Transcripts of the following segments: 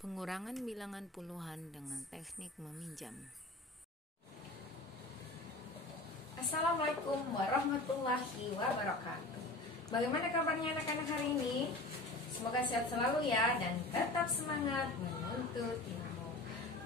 Pengurangan bilangan puluhan dengan teknik meminjam. Assalamualaikum warahmatullahi wabarakatuh. Bagaimana kabarnya anak-anak hari ini? Semoga sehat selalu ya dan tetap semangat menuntut ilmu.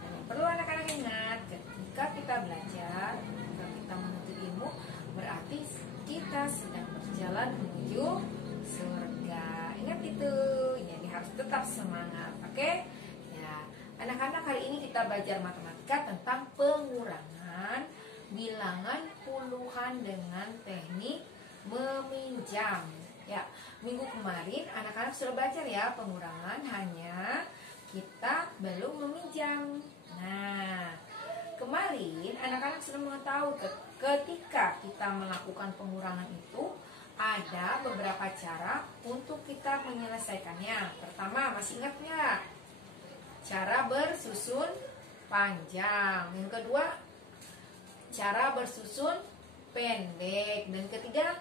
Dan yang perlu anak-anak ingat, ketika kita belajar, ketika kita menuntut ilmu, berarti kita sedang berjalan menuju surga. Ingat itu, jadi harus tetap semangat, oke? Ya, anak-anak hari ini kita belajar matematika tentang pengurangan bilangan puluhan dengan teknik meminjam. Ya, minggu kemarin anak-anak sudah belajar ya pengurangan, hanya kita belum meminjam. Nah, kemarin anak-anak sudah mengetahui ketika kita melakukan pengurangan itu ada beberapa cara untuk kita menyelesaikannya. Pertama, masih ingat nggak? Cara bersusun panjang. Yang kedua, cara bersusun pendek. Dan ketiga,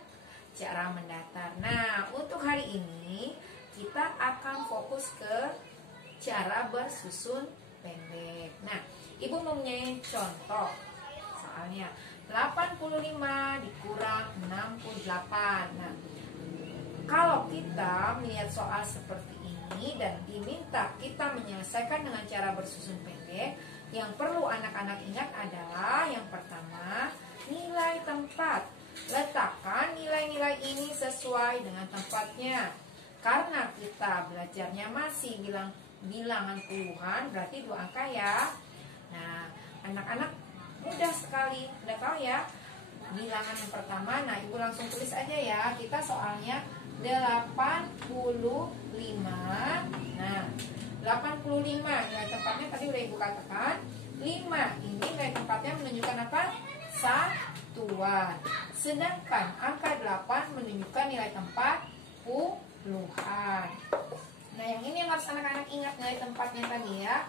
cara mendatar. Nah, untuk hari ini kita akan fokus ke cara bersusun pendek. Nah, Ibu mempunyai contoh. Soalnya 85 dikurang 68. Nah, kalau kita melihat soal seperti ini dan diminta kita menyelesaikan dengan cara bersusun pendek, yang perlu anak-anak ingat adalah yang pertama, nilai tempat. Letakkan nilai-nilai ini sesuai dengan tempatnya. Karena kita belajarnya masih bilangan puluhan, berarti 2 angka ya. Nah, anak-anak mudah sekali, udah tahu ya bilangan yang pertama. Nah, Ibu langsung tulis aja ya. Kita soalnya 85. Nah, 85 nilai tempatnya tadi udah Ibu katakan. 5 ini nilai tempatnya menunjukkan apa? Satuan. Sedangkan angka 8 menunjukkan nilai tempat puluhan. Nah, yang ini yang harus anak-anak ingat nilai tempatnya tadi ya.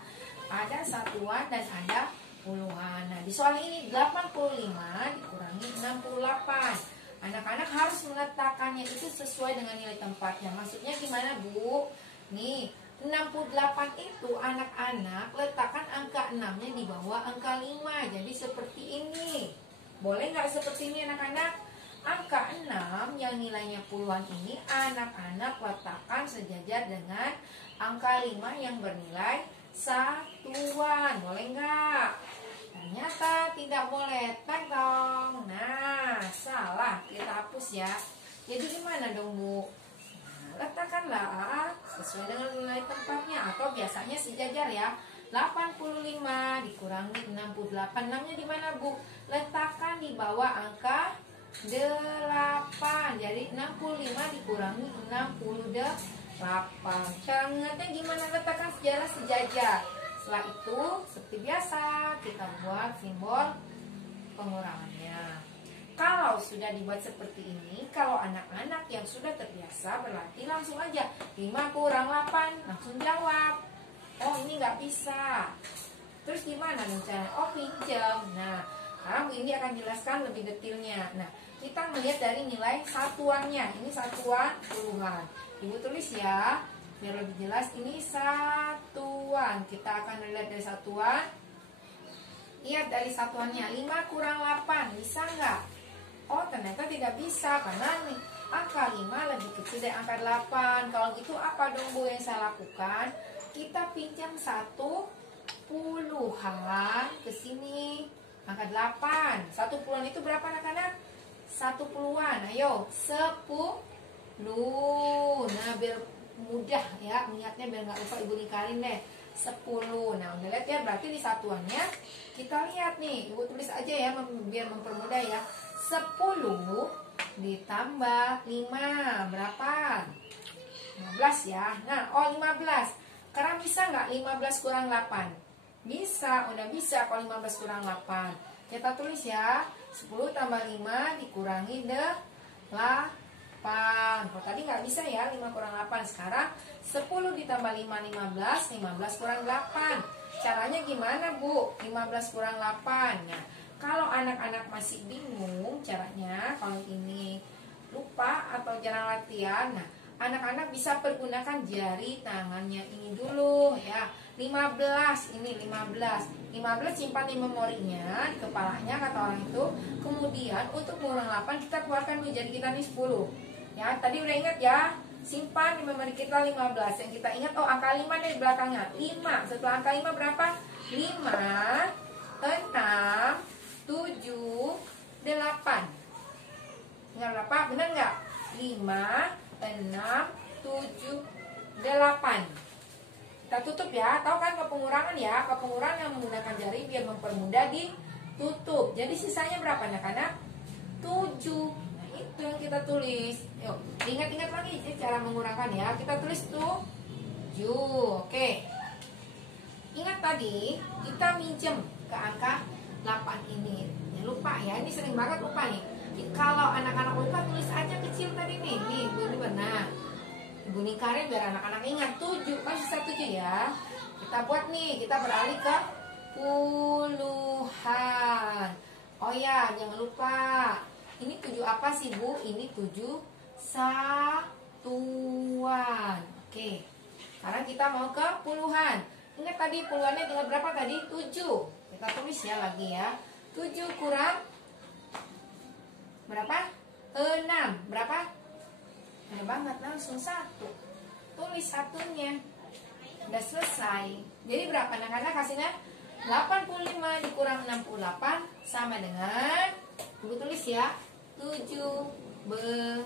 Ada satuan dan ada puluhan. Nah, di soal ini 85 dikurangi 68. Anak-anak harus meletakkannya itu sesuai dengan nilai tempatnya. Maksudnya gimana, Bu? Nih, 68 itu anak-anak letakkan angka 6-nya di bawah angka 5. Jadi seperti ini. Boleh nggak seperti ini anak-anak? Angka 6 yang nilainya puluhan ini anak-anak letakkan sejajar dengan angka 5 yang bernilai satuan. Boleh nggak? Ternyata tidak boleh. Tag dong. Nah, salah. Kita hapus ya. Jadi gimana dong, Bu? Letakkanlah sesuai dengan nilai tempatnya atau biasanya sejajar ya. 85 dikurangi 68. 6-nya di mana, Bu? Letakkan di bawah angka 8. Jadi 65 dikurangi 68. Cara mengingatnya gimana? Letakkan sejajar. Setelah itu, seperti biasa, kita buat simbol pengurangannya. Kalau sudah dibuat seperti ini, kalau anak-anak yang sudah terbiasa berlatih langsung aja 5 kurang 8, langsung jawab. Oh, ini nggak bisa. Terus gimana caranya? Oh, pinjam. Nah, sekarang Bu Indi akan jelaskan lebih detailnya. Nah, kita melihat dari nilai satuannya. Ini satuan puluhan. Ibu tulis ya, biar lebih jelas. Ini satuan. Kita akan lihat dari satuan. Lihat dari satuannya. 5 kurang 8. Bisa nggak? Oh, ternyata tidak bisa karena nih angka 5 lebih kecil dari angka 8. Kalau gitu apa dong, Bu, yang saya lakukan? Kita pinjam 1 puluhan ke sini. Angka 8. 1 puluhan itu berapa anak-anak? 1 puluhan. Ayo, 10. Nah, biar mudah ya mengingatnya, biar nggak lupa Ibu lingkarin deh. 10. Nah, udah lihat ya, berarti di satuannya kita lihat nih. Ibu tulis aja ya biar mempermudah ya. 10 ditambah 5 berapa? 15 ya. Nah, 15. Sekarang bisa nggak 15 kurang 8? Bisa, udah bisa kalau 15 kurang 8. Kita tulis ya. 10 tambah 5 dikurangi 8. Kalau tadi nggak bisa ya 5 kurang 8. Sekarang 10 ditambah 5, 15. 15 kurang 8. Caranya gimana, Bu? 15 kurang 8. Nah, kalau anak-anak masih bingung caranya, kalau ini lupa atau jarang latihan, nah anak-anak bisa pergunakan jari tangannya ini dulu ya. 15, ini 15 simpan di memorinya, di kepalanya kata orang itu. Kemudian untuk mengulang 8 kita keluarkan dulu, jadi kita nih 10. Ya, tadi udah ingat ya, simpan di memori kita 15. Yang kita ingat, oh angka 5 dari belakangnya 5, setelah angka 5 berapa? 5, 6, 7, 8. Tinggal berapa? Benar nggak? 5, 6, 7, 8. Kita tutup ya. Tahu kan kepengurangan ya? Kepengurangan yang menggunakan jari biar mempermudah ditutup. Jadi sisanya berapa anak-anak? 7. Nah, itu yang kita tulis. Yuk, ingat-ingat lagi cara mengurangkan ya. Kita tulis 7. Oke. Ingat tadi kita minjem ke angka 8 ini. Ya, lupa ya. Ini sering banget lupa nih. Kalau anak-anak lupa tulis aja kecil tadi nih. Nih, ini benar. Ibu lingkarin biar anak-anak ingat 7, kan sisa 7 ya. Kita buat nih, kita beralih ke puluhan. Oh ya, jangan lupa. Ini 7 apa sih Bu? Ini 7 satuan. Oke. Sekarang kita mau ke puluhan. Ingat tadi puluhannya tinggal berapa tadi? 7. Kita tulis ya lagi ya. 7 kurang berapa? 6. Berapa? Ada banget, langsung 1. Tulis satunya. Udah selesai. Jadi berapa anak-anak hasilnya? 85 dikurang 68 sama dengan, Ibu tulis ya, 17.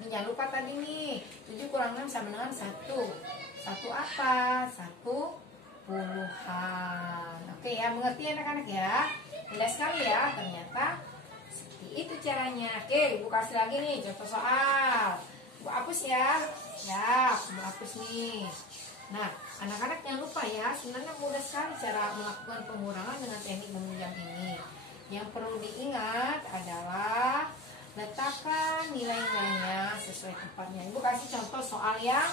Ini jangan lupa tadi nih, 7 kurang 6 sama dengan 1. 1 apa? 1 puluhan. Oke ya, mengerti anak-anak ya? Mudah sekali ya, ternyata itu caranya. Oke, Ibu kasih lagi nih contoh soal. Ibu hapus ya. Ya, Ibu hapus nih. Nah, anak-anak jangan lupa ya, sebenarnya mudah sekali cara melakukan pengurangan dengan teknik meminjam ini. Yang perlu diingat adalah letakkan nilai-nilainya sesuai tempatnya. Ibu kasih contoh soal yang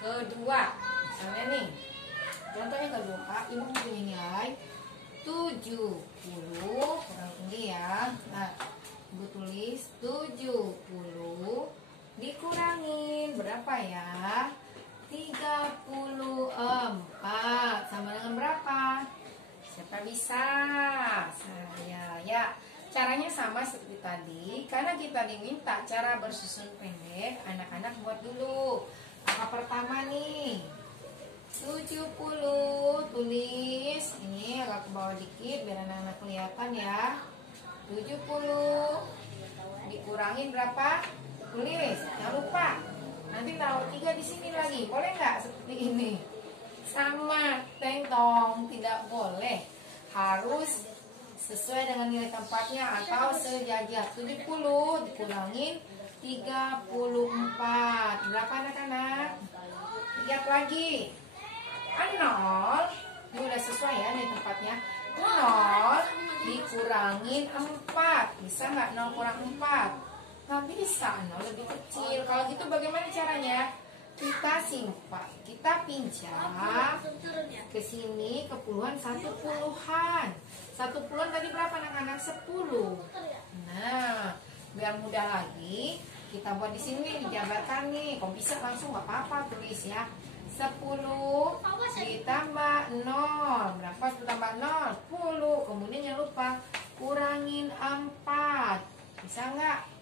kedua. Misalnya nih, contohnya kedua, Ibu mempunyai nilai 70 kurang tinggi ya. Nah, Ibu tulis 70 dikurangin berapa ya? 34 sama dengan berapa? Siapa bisa? Saya ya. Caranya sama seperti tadi. Karena kita diminta cara bersusun pendek, anak-anak buat dulu. Angka pertama nih 70, tulis ini agak ke bawah dikit biar anak-anak kelihatan ya. 70 dikurangin berapa? Tulis, jangan lupa. Nanti taruh 3 di sini lagi. Boleh nggak seperti ini? Sama, teng-tong, tidak boleh. Harus sesuai dengan nilai tempatnya atau sejajar. 70 dikurangin 34. Berapa anak-anak? Lihat lagi. 0, ini udah sesuai ya nih tempatnya. 0 dikurangin 4. Bisa nggak 0 kurang 4? Nggak bisa, 0 lebih kecil. Kalau gitu bagaimana caranya? Kita simpan, kita pinjam ke sini ke puluhan 1 puluhan. 1 puluhan tadi berapa anak-anak? 10. Nah, biar mudah lagi, kita buat di sini dijabarkan nih. Kalau bisa langsung nggak apa-apa tulis ya. 10 ditambah 0. Berapa 10 tambah 0? 10. Kemudian jangan lupa kurangin 4. Bisa nggak?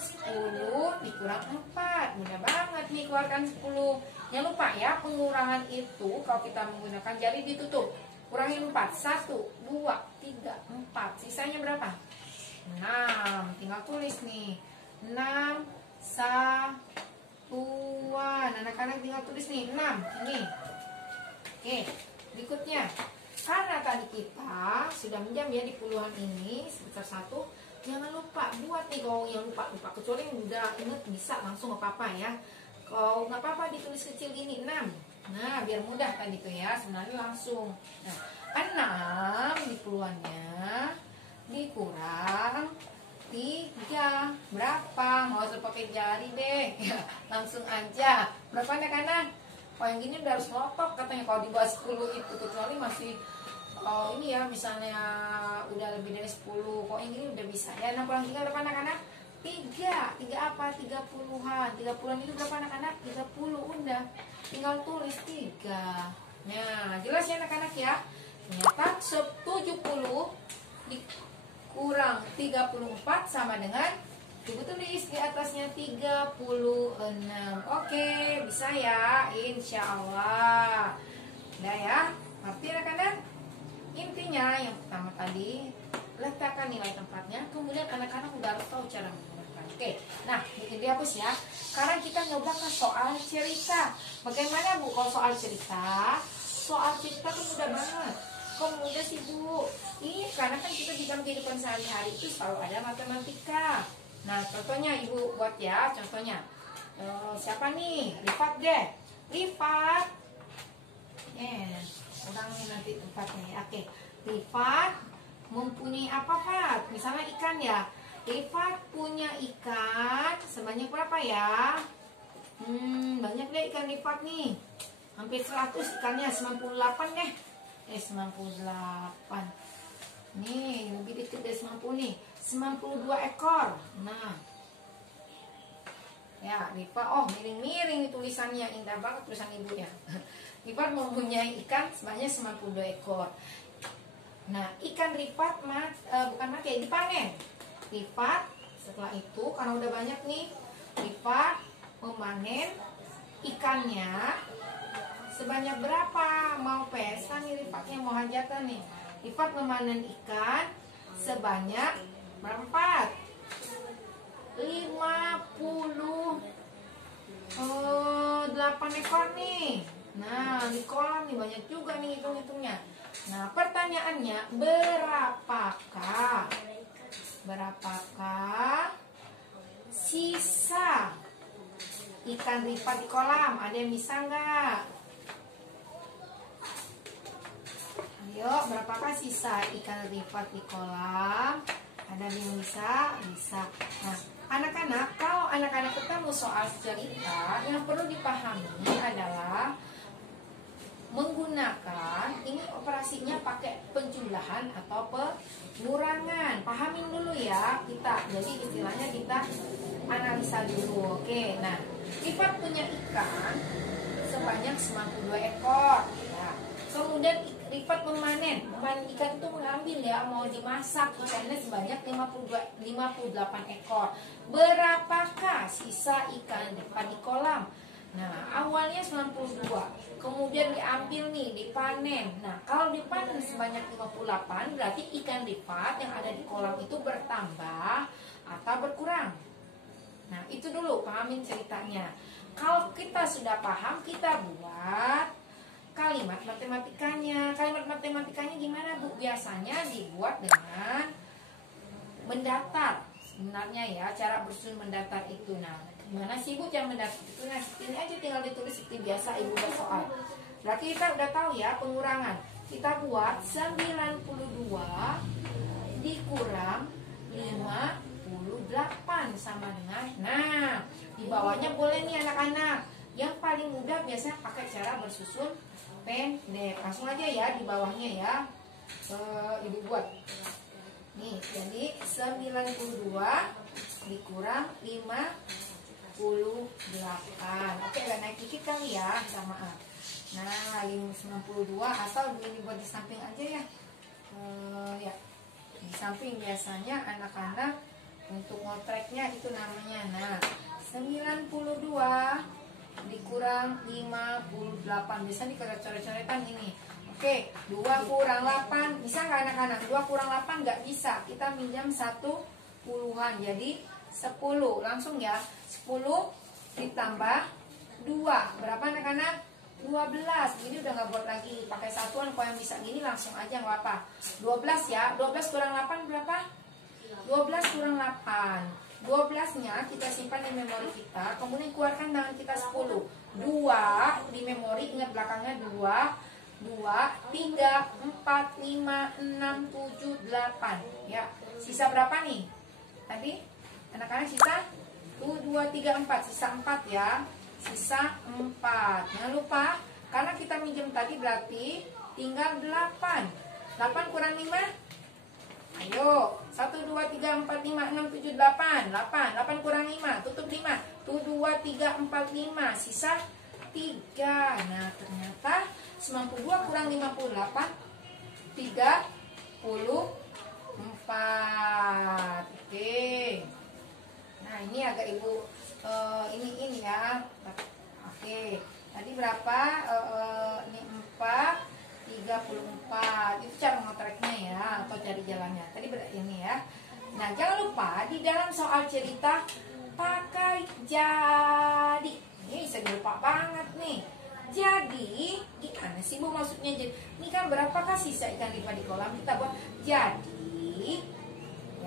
10 dikurang 4. Mudah banget nih keluarkan 10. Jangan lupa ya, pengurangan itu kalau kita menggunakan jari ditutup. Kurangin 4. 1, 2, 3, 4. Sisanya berapa? 6. Tinggal tulis nih. 6 satuan. Anak-anak tinggal tulis nih 6. Ini. Oke, berikutnya. Karena tadi kita sudah minjam ya di puluhan ini sebesar 1. Jangan lupa buat nih, kalau yang lupa kecuali yang udah inget bisa langsung nggak apa-apa ya. Kalau nggak apa-apa ditulis kecil ini 6. Nah, biar mudah tadi tuh ya, sebenarnya langsung. Nah, 6 di puluhannya dikurang 3. Berapa? Nggak usah pakai jari deh. Langsung aja. Berapa anak-anak? Oh, yang gini udah harus ngotok katanya kalau di bawah 10 itu, kecuali masih ini ya, misalnya udah lebih dari 10. Kok yang gini udah bisa ya. Nah, kurang tinggal berapa anak-anak? Tiga apa? 30-an. 30-an itu berapa anak-anak? 30 udah. Tinggal tulis 3. Nah, jelas ya anak-anak ya. Ternyata 70 dikurang 34 sama dengan, ibu tulis di atasnya 36. Oke, bisa ya, insya Allah. Udah ya, ngerti anak-anak? Intinya yang pertama tadi, letakkan nilai tempatnya, kemudian anak-anak udah harus tahu cara menggunakan. Oke, nah dihapus ya. Sekarang kita nyoba ke soal cerita. Bagaimana Bu kalau soal cerita? Soal cerita kan mudah banget. Kok mudah sih Bu? Iya, karena kan kita di dalam kehidupan sehari-hari itu selalu ada matematika. Nah, contohnya Ibu buat ya, contohnya. Siapa nih? Rifat deh. Rifat. Ulangi nanti tempatnya. Oke. Rifat mempunyai apa, Fat? Misalnya ikan ya. Rifat punya ikan sebanyak berapa ya? Banyak deh ikan Rifat nih. Hampir 100 ikannya, 98 deh. 98. Nih, lebih dikit dari 90 nih. 92 ekor. Nah. Ya, Rifat, miring-miring tulisannya, indah banget tulisan ibu ya. Rifat mempunyai ikan sebanyak 92 ekor. Nah, ikan Rifat bukan mati, dipanen. Rifat setelah itu karena udah banyak nih, Rifat memanen ikannya sebanyak berapa? Mau pesta nih Rifatnya, mau hajatan nih. Rifat memanen ikan sebanyak berapa? 58 ekor nih. Nah, di kolam nih banyak juga nih hitung-hitungnya. Nah, pertanyaannya berapakah sisa ikan Rifat di kolam? Ada yang bisa nggak? Ayo, berapakah sisa ikan Rifat di kolam? Ada yang bisa? Bisa. Nah, anak-anak, kalau anak-anak ketemu soal cerita, yang perlu dipahami adalah menggunakan ini operasinya pakai penjumlahan atau pengurangan. Pahamin dulu ya kita. Jadi istilahnya kita analisa dulu. Oke, nah Rifat punya ikan sebanyak 92 ekor. Nah, kemudian Rifat memanen ikan itu mengambil ya, mau dimasak ikannya sebanyak 58 ekor. Berapakah sisa ikan Rifat di kolam? Nah, awalnya 92, kemudian diambil nih, dipanen. Nah, kalau dipanen sebanyak 58, berarti ikan Rifat yang ada di kolam itu bertambah atau berkurang. Nah, itu dulu, pahamin ceritanya. Kalau kita sudah paham, kita buat kalimat matematikanya. Kalimat matematikanya gimana, Bu? Biasanya dibuat dengan mendatar. Sebenarnya ya, cara bersusun mendatar itu. Nah, gimana sih Bu cara mendatar itu? Nah, ini aja tinggal ditulis seperti biasa Ibu buat soal. Berarti kita udah tahu ya pengurangan. Kita buat 92 dikurang 58 sama dengan, nah, di bawahnya boleh nih anak-anak. Yang paling mudah biasanya pakai cara bersusun pendek. Langsung aja ya di bawahnya ya. Ibu buat. Nih, jadi 92 dikurang 58. Oke, udah naik dikit kali ya, minta maaf. Nah, 92 atau ini buat di samping aja ya. Ya, di samping biasanya anak-anak untuk ngotreknya itu namanya. Nah, 92 dikurang 58. Biasanya dicoret-coretan ini. Oke, 2 kurang 8. Bisa nggak anak-anak? 2 kurang 8 nggak bisa. Kita minjam 1 puluhan. Jadi 10. Langsung ya. 10 ditambah 2. Berapa anak-anak? 12. Ini udah nggak buat lagi pakai satuan. Kalau yang bisa gini langsung aja nggak apa. 12 ya. 12 kurang 8 berapa? 12 kurang 8. 12-nya kita simpan di memori kita. Kemudian keluarkan tangan kita 10. 2 di memori, ingat belakangnya 2. 2, 3, 4, 5, 6, 7, 8. Ya, sisa berapa nih? Tadi anak-anak sisa 2, 3, 4. Sisa 4 ya. Sisa 4. Jangan lupa, karena kita minjem tadi berarti tinggal 8. 8 kurang 5? Ayo, 1, 2, 3, 4, 5, 6, 7, 8. 8 kurang 5, tutup 5. 1, 2, 3, 4, 5. Sisa 3. Nah, ternyata 92 kurang 58, 34. Oke. Nah, ini agak ibu ini ya. Oke. Tadi berapa? Ini 4. 34. Itu cara ngotreknya ya, atau cari jalannya. Tadi ini ya. Nah, jangan lupa di dalam soal cerita pakai jadi. Ini bisa lupa banget nih. Jadi, gimana sih Bu maksudnya? Jadi, ini kan berapakah sisa ikan lipat di kolam? Kita buat jadi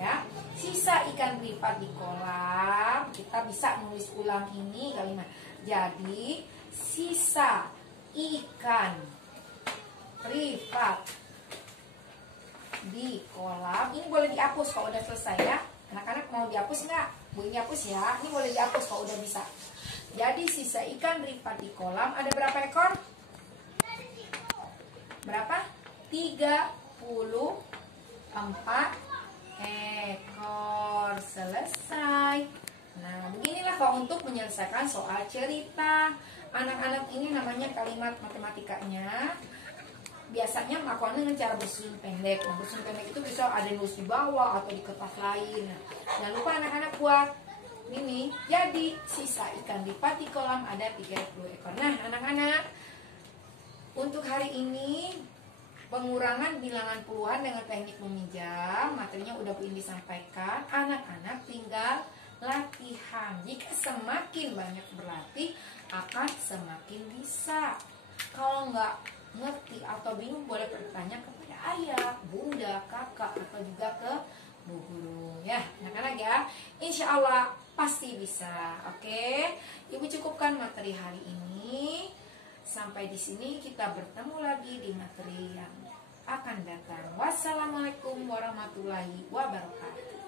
ya. Sisa ikan lipat di kolam, kita bisa nulis ulang ini kalimat. Jadi, sisa ikan lipat di kolam ini boleh dihapus kalau udah selesai ya. Anak-anak mau dihapus nggak? Bu ini hapus ya. Ini boleh dihapus kalau udah bisa. Jadi sisa ikan lipat di kolam ada berapa ekor? Berapa? 34 ekor. Selesai. Nah, beginilah kalau untuk menyelesaikan soal cerita. Anak-anak ini namanya kalimat matematikanya. Biasanya melakukannya dengan cara bersusun pendek. Nah, bersusun pendek itu bisa ada nulis di bawah atau di kertas lain. Nah, jangan lupa anak-anak buat ini. Jadi sisa ikan lipat di kolam ada 30 ekor. Nah, anak-anak, untuk hari ini pengurangan bilangan puluhan dengan teknik meminjam, materinya udah Bu Indi sampaikan. Anak-anak tinggal latihan. Jika semakin banyak berlatih, akan semakin bisa. Kalau nggak ngerti atau bingung boleh bertanya kepada ayah, bunda, kakak, atau juga ke bu guru ya. Anak-anak ya, insya Allah pasti bisa. Oke, Ibu cukupkan materi hari ini. Sampai di sini kita bertemu lagi di materi yang akan datang. Wassalamualaikum warahmatullahi wabarakatuh.